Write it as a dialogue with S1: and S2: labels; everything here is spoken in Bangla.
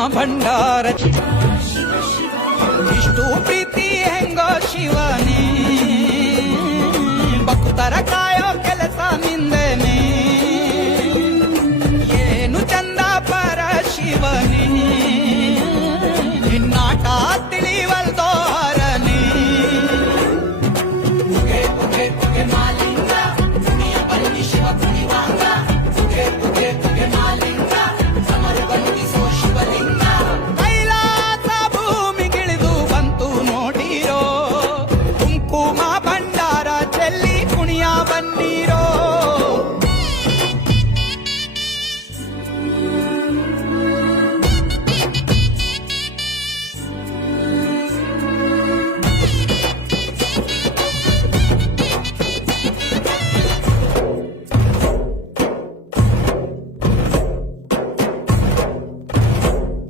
S1: ಭಂಡಾರ ಇಷ್ಟು ಪ್ರೀತಿ துணியா பன்னீரோ